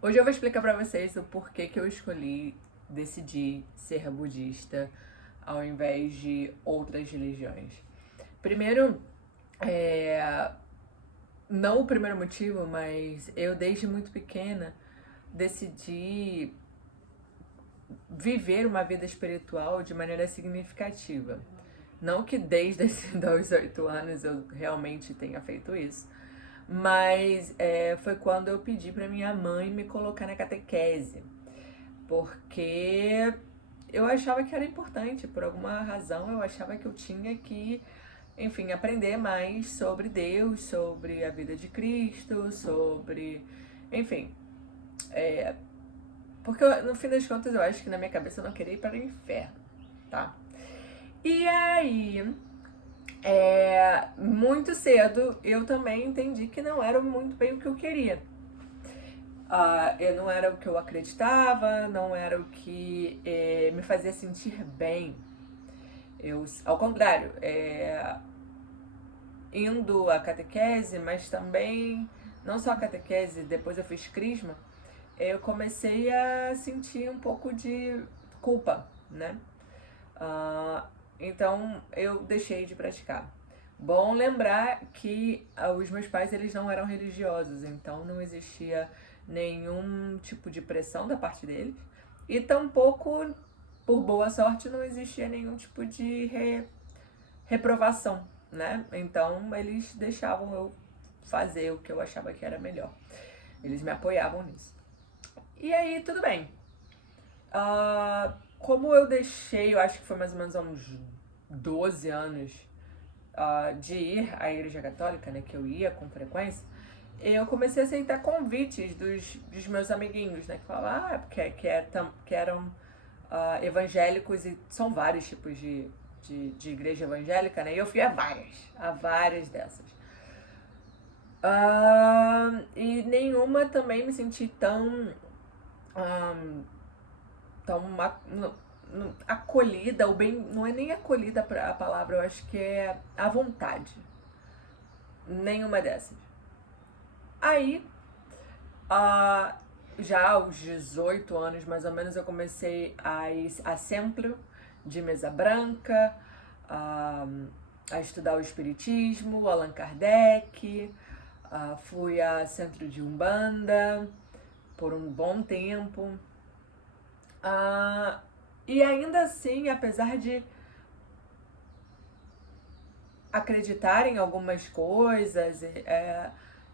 Hoje eu vou explicar pra vocês o porquê que eu decidi ser budista ao invés de outras religiões. Primeiro, é, não o primeiro motivo, mas eu desde muito pequena decidi viver uma vida espiritual de maneira significativa. Não que desde os 8 anos eu realmente tenha feito isso, mas foi quando eu pedi para minha mãe me colocar na catequese, porque eu achava que era importante, por alguma razão eu achava que eu tinha que, enfim, aprender mais sobre Deus, sobre a vida de Cristo, sobre, enfim, porque no fim das contas eu acho que na minha cabeça eu não queria ir para o inferno, tá? E aí, muito cedo eu também entendi que não era muito bem o que eu queria. Eu não era o que eu acreditava, não era o que me fazia sentir bem. Ao contrário, indo à catequese, mas também, não só a catequese, depois eu fiz crisma, eu comecei a sentir um pouco de culpa, né? Ah, então eu deixei de praticar. Bom lembrar que os meus pais eles não eram religiosos, então não existia nenhum tipo de pressão da parte deles e tampouco, por boa sorte, não existia nenhum tipo de reprovação, né? Então eles deixavam eu fazer o que eu achava que era melhor. Eles me apoiavam nisso. E aí, tudo bem. Como eu deixei, eu acho que foi mais ou menos há uns 12 anos de ir à igreja católica, né, que eu ia com frequência, eu comecei a aceitar convites dos meus amiguinhos, né, que falavam, que eram evangélicos, e são vários tipos de igreja evangélica, né, e eu fui a várias dessas. E nenhuma também me senti tão acolhida, ou bem, não é nem acolhida a palavra, eu acho que é à vontade. Nenhuma dessas. Aí, ah, já aos 18 anos mais ou menos, eu comecei a ir a centro de mesa branca, a, a estudar o espiritismo, o Allan Kardec, fui a centro de Umbanda por um bom tempo. E ainda assim, apesar de acreditar em algumas coisas,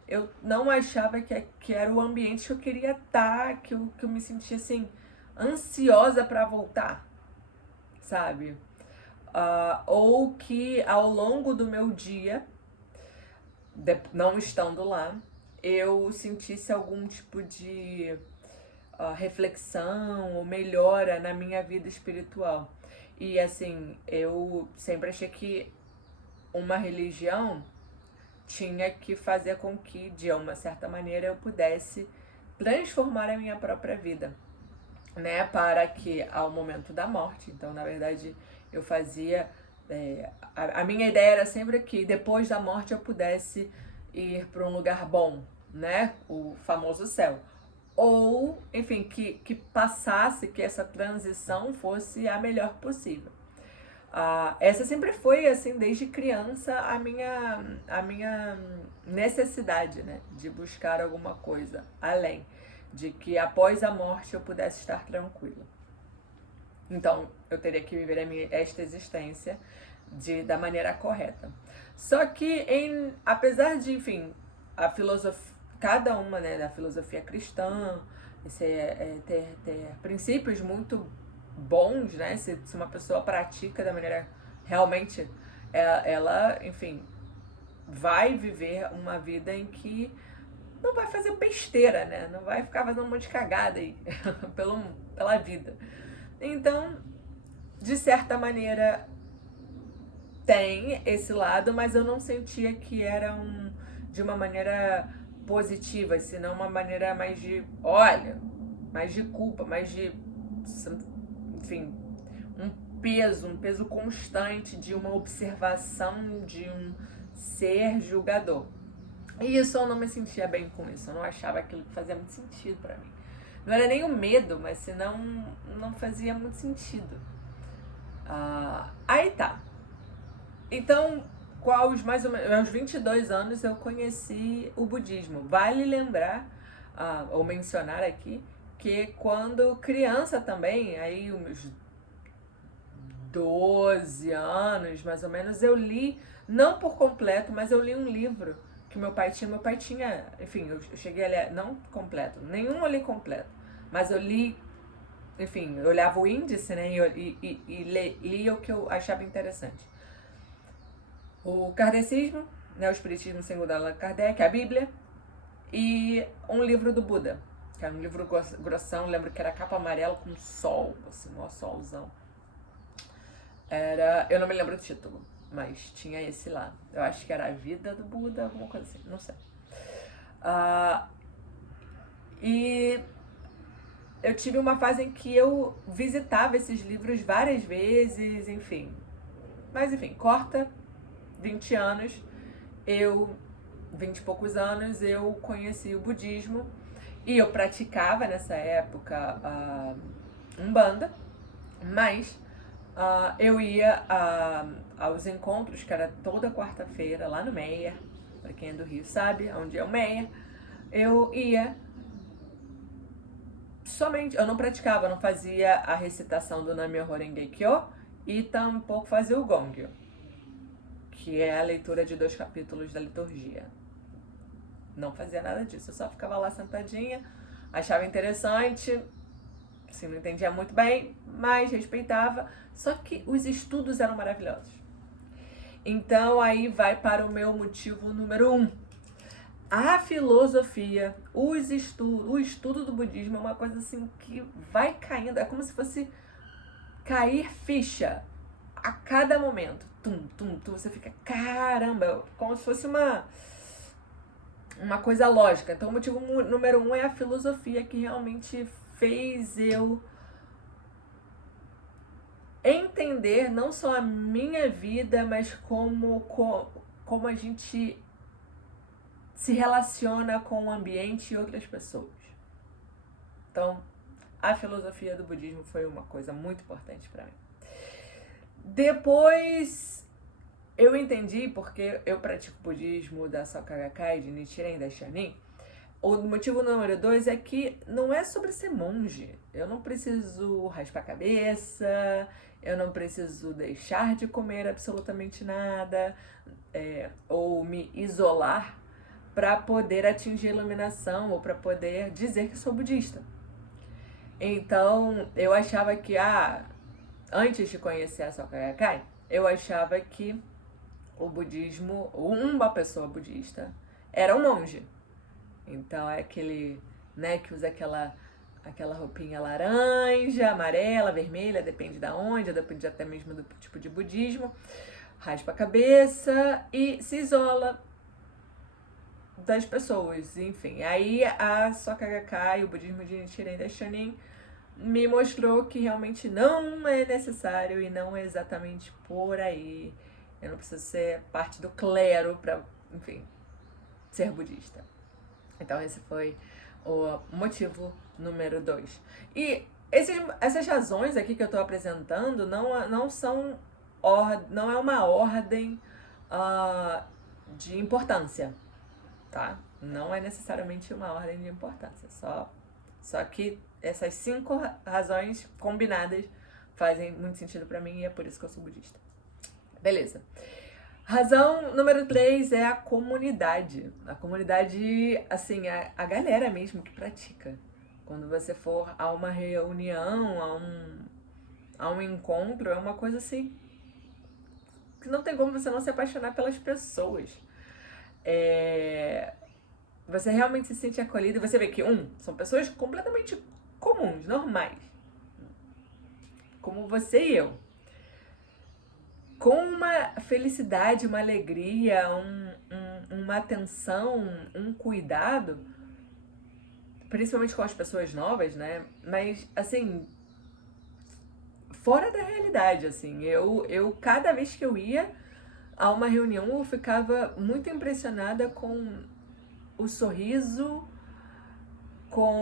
eu não achava que era o ambiente que eu queria estar, que eu me sentia assim, ansiosa para voltar, sabe? Ou que ao longo do meu dia, não estando lá, eu sentisse algum tipo de reflexão ou melhora na minha vida espiritual. E assim, eu sempre achei que uma religião tinha que fazer com que, de uma certa maneira, eu pudesse transformar a minha própria vida, né? Para que, ao momento da morte, então, na verdade, eu fazia. A minha ideia era sempre que depois da morte eu pudesse ir para um lugar bom, né? O famoso céu. Ou, enfim, que passasse, que essa transição fosse a melhor possível. Essa sempre foi, assim, desde criança, a minha necessidade, né? De buscar alguma coisa além. De que após a morte eu pudesse estar tranquila. Então, eu teria que viver esta existência da maneira correta. Só que, apesar de, enfim, a filosofia, cada uma, né, da filosofia cristã, ter princípios muito bons, né? Se uma pessoa pratica da maneira realmente, ela, enfim, vai viver uma vida em que não vai fazer besteira, né? Não vai ficar fazendo um monte de cagada aí pela vida. Então, de certa maneira, tem esse lado, mas eu não sentia que era de uma maneira positiva, senão uma maneira mais de, olha, mais de culpa, mais de, enfim, um peso constante de uma observação de um ser julgador. E isso eu não me sentia bem com isso, eu não achava aquilo que fazia muito sentido pra mim. Não era nem o medo, mas senão não fazia muito sentido. Aí tá. Então, aos mais ou menos, aos 22 anos eu conheci o budismo. Vale lembrar, ou mencionar aqui, que quando criança também, aí uns 12 anos mais ou menos, eu li, não por completo, mas eu li um livro que meu pai tinha, enfim, eu cheguei a ler, não completo, nenhum eu li completo, mas eu li, enfim, eu olhava o índice, né, e lia o que eu achava interessante. O kardecismo, né, o espiritismo segundo Allan Kardec, a Bíblia, e um livro do Buda, que era um livro grossão, lembro que era capa amarela com sol, assim, um solzão. Eu não me lembro do título, mas tinha esse lá. Eu acho que era A Vida do Buda, alguma coisa assim, não sei. E eu tive uma fase em que eu visitava esses livros várias vezes, enfim. Mas enfim, corta 20 anos, 20 e poucos anos, eu conheci o budismo e eu praticava nessa época Umbanda, mas eu ia aos encontros, que era toda quarta-feira, lá no Meia, para quem é do Rio sabe, onde é o Meia, eu ia somente, eu não praticava, não fazia a recitação do Nam-myoho Renge-kyo e tampouco fazia o Gongyo, que é a leitura de 2 capítulos da liturgia. Não fazia nada disso, eu só ficava lá sentadinha, achava interessante, assim, não entendia muito bem, mas respeitava. Só que os estudos eram maravilhosos. Então aí vai para o meu motivo número 1. A filosofia, o estudo do budismo é uma coisa assim que vai caindo, é como se fosse cair ficha a cada momento. Tum, tum, tum, você fica, caramba, como se fosse uma coisa lógica. Então o motivo número 1 é a filosofia, que realmente fez eu entender não só a minha vida, mas como a gente se relaciona com o ambiente e outras pessoas. Então, a filosofia do budismo foi uma coisa muito importante para mim. Depois, eu entendi, porque eu pratico budismo da Soka Gakkai, de Nichiren Daishonin. O motivo número 2 é que não é sobre ser monge. Eu não preciso raspar a cabeça, eu não preciso deixar de comer absolutamente nada, ou me isolar para poder atingir a iluminação ou para poder dizer que sou budista. Então, eu achava que, antes de conhecer a Soka Gakkai, eu achava que o budismo, uma pessoa budista, era um monge. Então é aquele, né, que usa aquela roupinha laranja, amarela, vermelha, depende da onde, depende até mesmo do tipo de budismo, raspa a cabeça e se isola das pessoas, enfim. Aí a Soka Gakkai, o budismo de Nichiren Daishonin, me mostrou que realmente não é necessário e não é exatamente por aí. Eu não preciso ser parte do clero para, enfim, ser budista. Então esse foi o motivo número 2. E essas razões aqui que eu estou apresentando não são não é uma ordem de importância, tá? Não é necessariamente uma ordem de importância, só que essas 5 razões combinadas fazem muito sentido para mim e é por isso que eu sou budista. Beleza. Razão número 3 é a comunidade. A comunidade, assim, a galera mesmo que pratica. Quando você for a uma reunião, a um encontro, é uma coisa assim que não tem como você não se apaixonar pelas pessoas. Você realmente se sente acolhido e você vê que, são pessoas completamente comuns, normais. Como você e eu. Com uma felicidade, uma alegria, uma atenção, um cuidado, principalmente com as pessoas novas, né? Mas, assim, fora da realidade, assim. Eu cada vez que eu ia a uma reunião, eu ficava muito impressionada com o sorriso com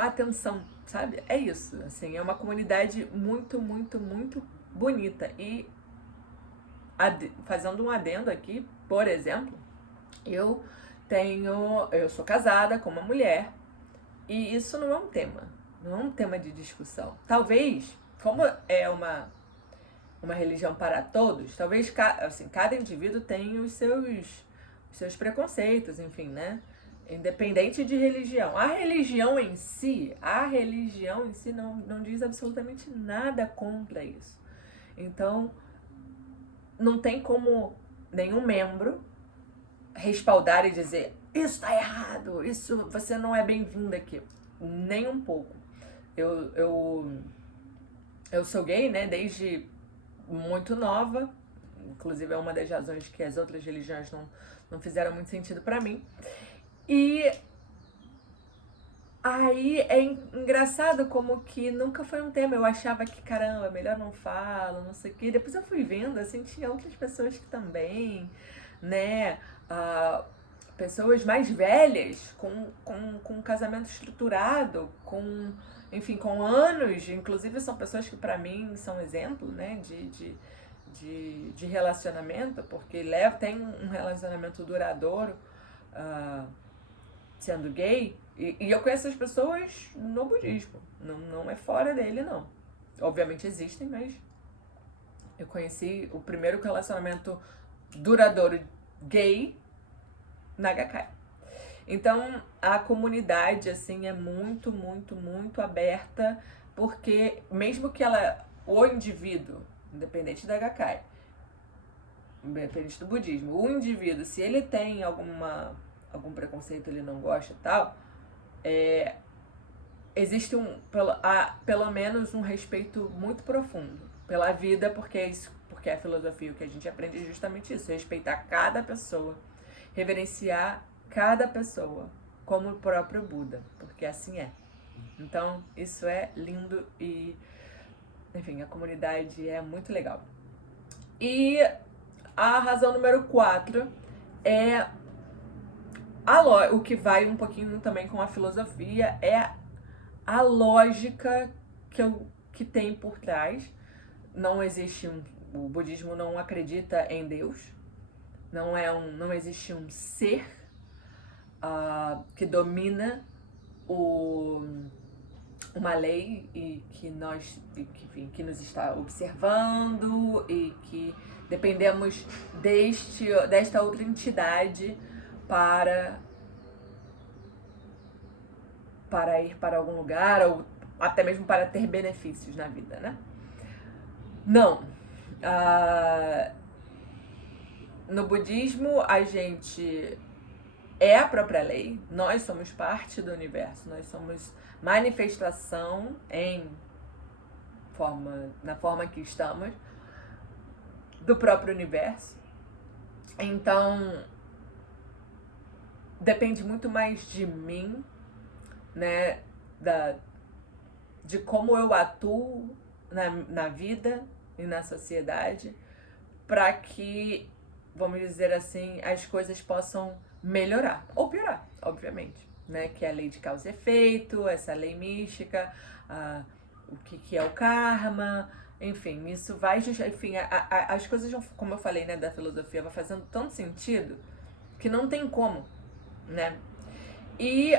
atenção, sabe? É isso, assim, é uma comunidade muito, muito, muito bonita. E fazendo um adendo aqui, por exemplo, eu sou casada com uma mulher e isso não é um tema, não é um tema de discussão. Talvez, como é uma religião para todos, talvez assim, cada indivíduo tenha os seus preconceitos, enfim, né? Independente de religião. A religião em si não diz absolutamente nada contra isso. Então, não tem como nenhum membro respaldar e dizer isso tá errado, isso você não é bem-vindo aqui. Nem um pouco. Eu sou gay, né, desde muito nova, inclusive é uma das razões que as outras religiões não fizeram muito sentido pra mim. E aí é engraçado como que nunca foi um tema. Eu achava que, caramba, melhor não falo, não sei o quê. Depois eu fui vendo, assim, tinha outras pessoas que também, né? Pessoas mais velhas, com casamento estruturado, enfim, com anos. Inclusive são pessoas que pra mim são exemplo, né? De relacionamento, porque tem um relacionamento duradouro, sendo gay, e eu conheço as pessoas no budismo, não é fora dele, não. Obviamente existem, mas eu conheci o primeiro relacionamento duradouro gay na Gakkai. Então, a comunidade, assim, é muito, muito, muito aberta, porque mesmo que o indivíduo, independente da Gakkai, independente do budismo, o indivíduo, se ele tem algum preconceito, ele não gosta e tal, existe pelo menos um respeito muito profundo pela vida, porque a filosofia, o que a gente aprende é justamente isso, respeitar cada pessoa, reverenciar cada pessoa como o próprio Buda, porque assim é. Então, isso é lindo e, enfim, a comunidade é muito legal. E a razão número 4 é o que vai um pouquinho também com a filosofia, é a lógica que tem por trás. Não existe o budismo não acredita em Deus, não existe um ser que domina uma lei e que que nos está observando e que dependemos desta outra entidade para ir para algum lugar ou até mesmo para ter benefícios na vida, né? Não. No budismo, a gente é a própria lei, nós somos parte do universo, nós somos manifestação na forma que estamos do próprio universo. Então, depende muito mais de mim, né, de como eu atuo na vida e na sociedade, para que, vamos dizer assim, as coisas possam melhorar ou piorar, obviamente, né? Que é a lei de causa e efeito, essa lei mística, o que é o karma, enfim, isso vai, enfim, as coisas, como eu falei, né, da filosofia, vai fazendo tanto sentido que não tem como, né? E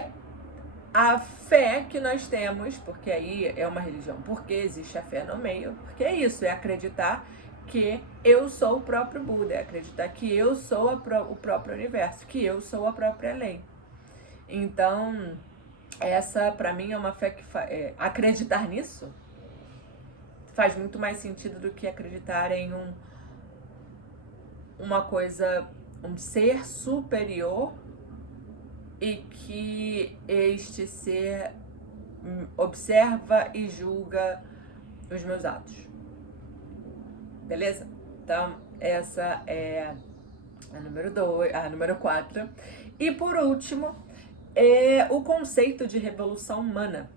a fé que nós temos, porque aí é uma religião, porque existe a fé no meio, porque é isso, é acreditar que eu sou o próprio Buda, é acreditar que eu sou o próprio universo, que eu sou a própria lei. Então, essa pra mim é uma fé que acreditar nisso faz muito mais sentido do que acreditar em uma coisa, um ser superior e que este ser observa e julga os meus atos. Beleza? Então, essa é a número 4. E por último, é o conceito de revolução humana.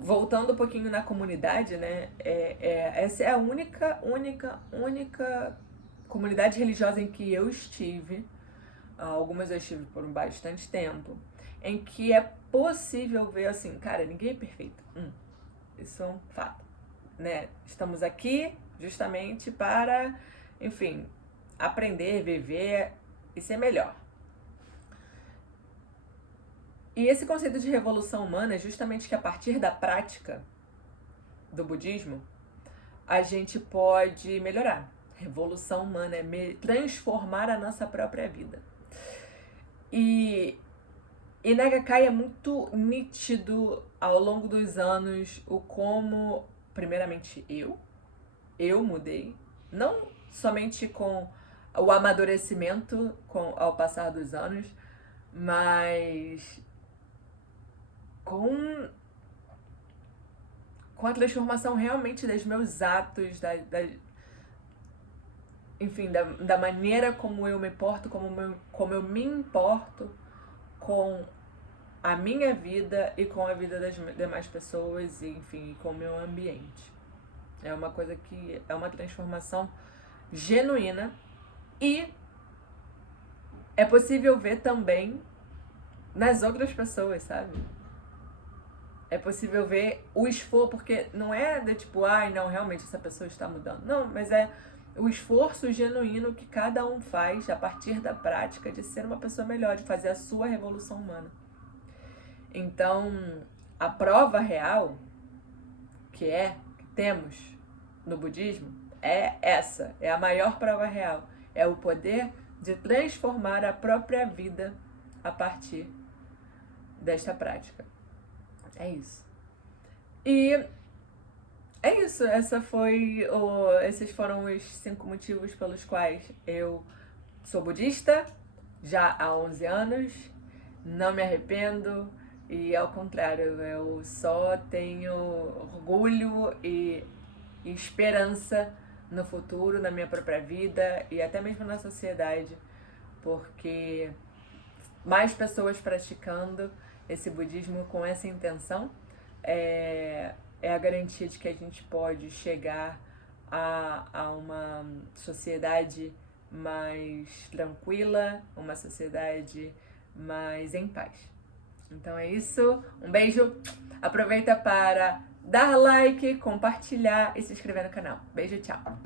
voltando um pouquinho na comunidade, né? Essa é a única comunidade religiosa em que eu estive. Algumas eu estive por bastante tempo, em que é possível ver assim, cara, ninguém é perfeito. Isso é um fato, né? Estamos aqui justamente para, enfim, aprender, viver e ser melhor. E esse conceito de revolução humana é justamente que a partir da prática do budismo, a gente pode melhorar. Revolução humana é transformar a nossa própria vida. E na Gakkai é muito nítido ao longo dos anos o como, primeiramente, eu mudei, não somente com o amadurecimento ao passar dos anos, mas com a transformação realmente dos meus atos, enfim, da maneira como eu me porto, como eu me importo com a minha vida e com a vida das demais pessoas, e, enfim, com o meu ambiente. É uma coisa que é uma transformação genuína e é possível ver também nas outras pessoas, sabe? É possível ver o esforço, porque não é de tipo, ai, não, realmente essa pessoa está mudando. Não, mas é o esforço genuíno que cada um faz a partir da prática de ser uma pessoa melhor, de fazer a sua revolução humana. Então, a prova real que temos no budismo é essa, é a maior prova real. É o poder de transformar a própria vida a partir desta prática. É isso. E é isso. Esses foram os 5 motivos pelos quais eu sou budista já há 11 anos. Não me arrependo e, ao contrário, eu só tenho orgulho e esperança no futuro, na minha própria vida e até mesmo na sociedade, porque mais pessoas praticando esse budismo com essa intenção é a garantia de que a gente pode chegar a uma sociedade mais tranquila, uma sociedade mais em paz. Então é isso, um beijo, aproveita para dar like, compartilhar e se inscrever no canal. Beijo, tchau!